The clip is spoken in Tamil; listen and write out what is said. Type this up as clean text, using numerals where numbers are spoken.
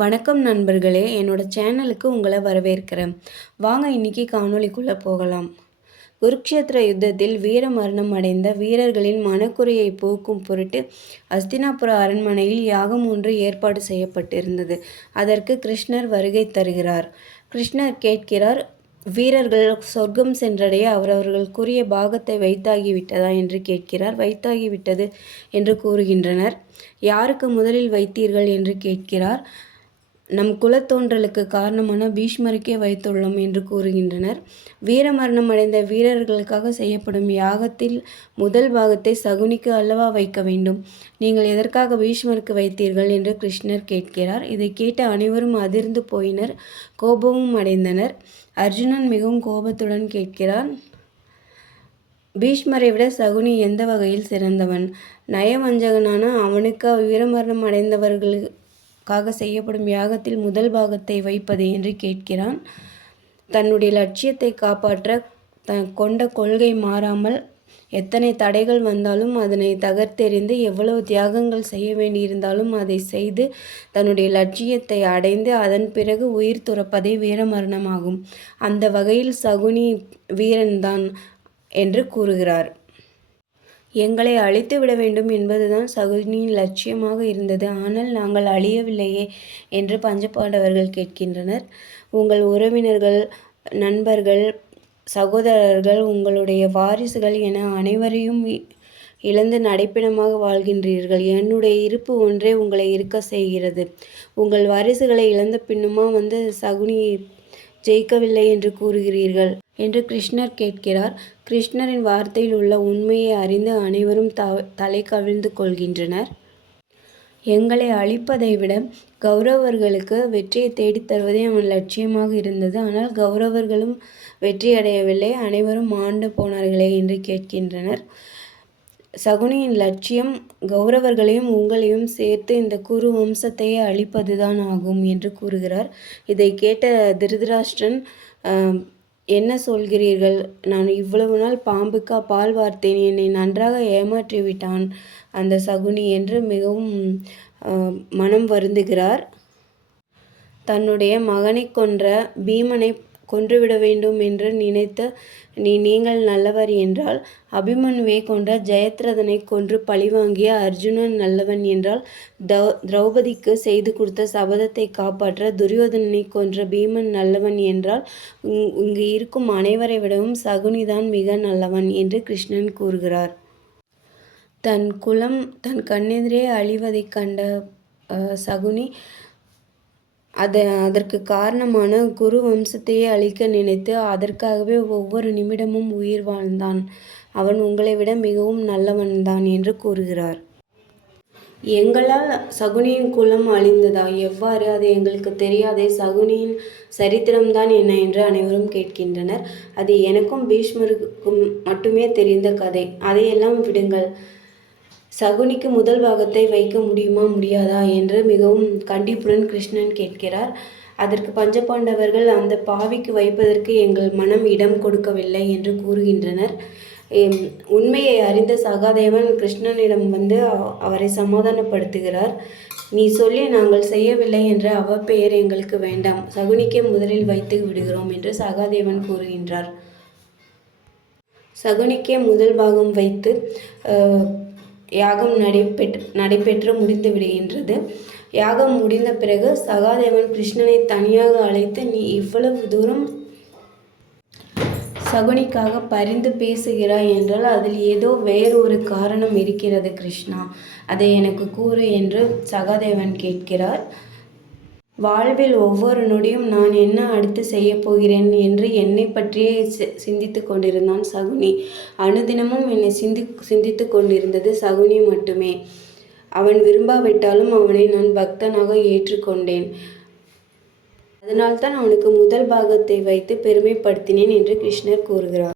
வணக்கம் நண்பர்களே, என்னோட சேனலுக்கு உங்களை வரவேற்கிறேன். வாங்க இன்னைக்கு காணொளிக்குள்ளே போகலாம். குருக்ஷேத்திர யுத்தத்தில் வீர மரணம் அடைந்த வீரர்களின் மனக்குறையை போக்கும் பொருட்டு அஸ்தினாபுர அரண்மனையில் யாகம் ஒன்று ஏற்பாடு செய்யப்பட்டிருந்தது. அதற்கு கிருஷ்ணர் வருகை தருகிறார். கிருஷ்ணர் கேட்கிறார், வீரர்கள் சொர்க்கம் சென்றடைய அவரவர்களுக்குரிய பாகத்தை வைத்தாகிவிட்டதா என்று கேட்கிறார். வைத்தாகிவிட்டது என்று கூறுகின்றனர். யாருக்கு முதலில் வைத்தீர்கள் என்று கேட்கிறார். நம் குலத்தோன்றலுக்கு காரணமான பீஷ்மருக்கே வைத்துள்ளோம் என்று கூறுகின்றனர். வீரமரணம் அடைந்த வீரர்களுக்காக செய்யப்படும் யாகத்தில் முதல் பாகத்தை சகுனிக்கு அல்லவா வைக்க வேண்டும்? நீங்கள் எதற்காக பீஷ்மருக்கு வைத்தீர்கள் என்று கிருஷ்ணர் கேட்கிறார். இதை கேட்ட அனைவரும் அதிர்ந்து போயினர், கோபமும் அடைந்தனர். அர்ஜுனன் மிகவும் கோபத்துடன் கேட்கிறான், பீஷ்மரை விட சகுனி எந்த வகையில் சிறந்தவன்? நயவஞ்சகனான அவனுக்கு வீரமரணம் அடைந்தவர்களுக்காக செய்யப்படும் யாகத்தில் முதல் பாகத்தை வைப்பது என்று கேட்கிறான். தன்னுடைய லட்சியத்தை காப்பாற்ற கொண்ட கொள்கை மாறாமல் எத்தனை தடைகள் வந்தாலும் அதனை தகர்த்தெறிந்து எவ்வளவு தியாகங்கள் செய்ய வேண்டியிருந்தாலும் அதை செய்து தன்னுடைய லட்சியத்தை அடைந்து அதன் பிறகு உயிர் துறப்பதே வீரமரணமாகும். அந்த வகையில் சகுனி வீரன்தான் என்று கூறுகிறார். எங்களை அழித்து விட வேண்டும் என்பதுதான் சகுனியின் லட்சியமாக இருந்தது. ஆனால் நாங்கள் அழியவில்லையே என்று பஞ்சபாண்டவர்கள் கேட்கின்றனர். உங்கள் உறவினர்கள், நண்பர்கள், சகோதரர்கள், உங்களுடைய வாரிசுகள் என அனைவரையும் இழந்து நடைப்பிணமாக வாழ்கின்றீர்கள். என்னுடைய இருப்பு ஒன்றே உங்களை இருக்க செய்கிறது. உங்கள் வாரிசுகளை இழந்த பின்னுமா சகுனி ஜெயிக்கவில்லை என்று கூறுகிறீர்கள் என்று கிருஷ்ணர் கேட்கிறார். கிருஷ்ணரின் வார்த்தையில் உள்ள உண்மையை அறிந்து அனைவரும் தலை கவிழ்ந்து கொள்கின்றனர். எங்களை அழிப்பதை விட கௌரவர்களுக்கு வெற்றியை தேடித் தருவதே அவன் லட்சியமாக இருந்தது. ஆனால் கௌரவர்களும் வெற்றியடையவில்லை, அனைவரும் மாண்டு போனார்களே என்று கேட்கின்றனர். சகுனியின் லட்சியம் கௌரவர்களையும் உங்களையும் சேர்த்து இந்த குரு வம்சத்தையே அழிப்பதுதான் ஆகும் என்று கூறுகிறார். இதை கேட்ட திருதராஷ்டிரன், என்ன சொல்கிறீர்கள்? நான் இவ்வளவு நாள் பாம்புக்கா பால் வார்த்தேன், என்னை நன்றாக ஏமாற்றி விட்டான் அந்த சகுனி என்று மிகவும் மனம் வருந்துகிறார். தன்னுடைய மகனை கொன்ற பீமனை கொன்றுவிட வேண்டும் என்று நினைத்த நீங்கள் நல்லவர் என்றால், அபிமன்யுவை கொன்ற ஜெயத்ரதனை கொன்று பழிவாங்கிய அர்ஜுனன் நல்லவன் என்றால், திரௌபதிக்கு செய்து கொடுத்த சபதத்தை காப்பாற்ற துரியோதனனை கொன்ற பீமன் நல்லவன் என்றால், இங்கு இருக்கும் அனைவரை விடவும் சகுனிதான் மிக நல்லவன் என்று கிருஷ்ணன் கூறுகிறார். தன் குலம் தன் கண்ணெதிரே அழிவதைக் கண்ட சகுனி அதற்கு காரணமான குரு வம்சத்தையே அழிக்க நினைத்து அதற்காகவே ஒவ்வொரு நிமிடமும் உயிர் வாழ்ந்தான். அவன் உங்களை விட மிகவும் நல்லவன்தான் என்று கூறுகிறார். எங்களால் சகுனியின் குலம் அழிந்ததா? எவ்வாறு? அது எங்களுக்கு தெரியாதே. சகுனியின் சரித்திரம்தான் என்ன என்று அனைவரும் கேட்கின்றனர். அது எனக்கும் பீஷ்மருக்கும் மட்டுமே தெரிந்த கதை. அதையெல்லாம் விடுங்கள். சகுனிக்கு முதல் பாகத்தை வைக்க முடியுமா முடியாதா என்று மிகவும் கண்டிப்புடன் கிருஷ்ணன் கேட்கிறார். அதற்கு பஞ்சபாண்டவர்கள், அந்த பாவிக்கு வைப்பதற்கு எங்கள் மனம் இடம் கொடுக்கவில்லை என்று கூறுகின்றனர். உண்மையை அறிந்த சகாதேவன் கிருஷ்ணனிடம் அவரை சமாதானப்படுத்துகிறார். நீ சொல்லி நாங்கள் செய்யவில்லை என்ற அவப்பெயர் எங்களுக்கு வேண்டாம், சகுனிக்கே முதலில் வைத்து விடுகிறோம் என்று சகாதேவன் கூறுகின்றார். சகுனிக்கே முதல் பாகம் வைத்து யாகம் நடைபெற்று முடிந்து விடுகின்றது. யாகம் முடிந்த பிறகு சகாதேவன் கிருஷ்ணனை தனியாக அழைத்து, நீ இவ்வளவு தூரம் சகுனிக்காக பரிந்து பேசுகிறாய் என்றால் அதில் ஏதோ வேறொரு காரணம் இருக்கிறது கிருஷ்ணா, அதை எனக்கு கூறு என்று சகாதேவன் கேட்கிறார். வாழ்வில் ஒவ்வொரு நொடியும் நான் என்ன அடுத்து செய்யப்போகிறேன் என்று என்னை பற்றியே சிந்தித்து கொண்டிருந்தான் சகுனி. அனுதினமும் என்னை சிந்தித்து கொண்டிருந்தது சகுனி மட்டுமே. அவன் விரும்பாவிட்டாலும் அவனை நான் பக்தனாக ஏற்றுக்கொண்டேன். அதனால்தான் அவனுக்கு முதல் பாகத்தை வைத்து பெருமைப்படுத்தினேன் என்று கிருஷ்ணர் கூறுகிறார்.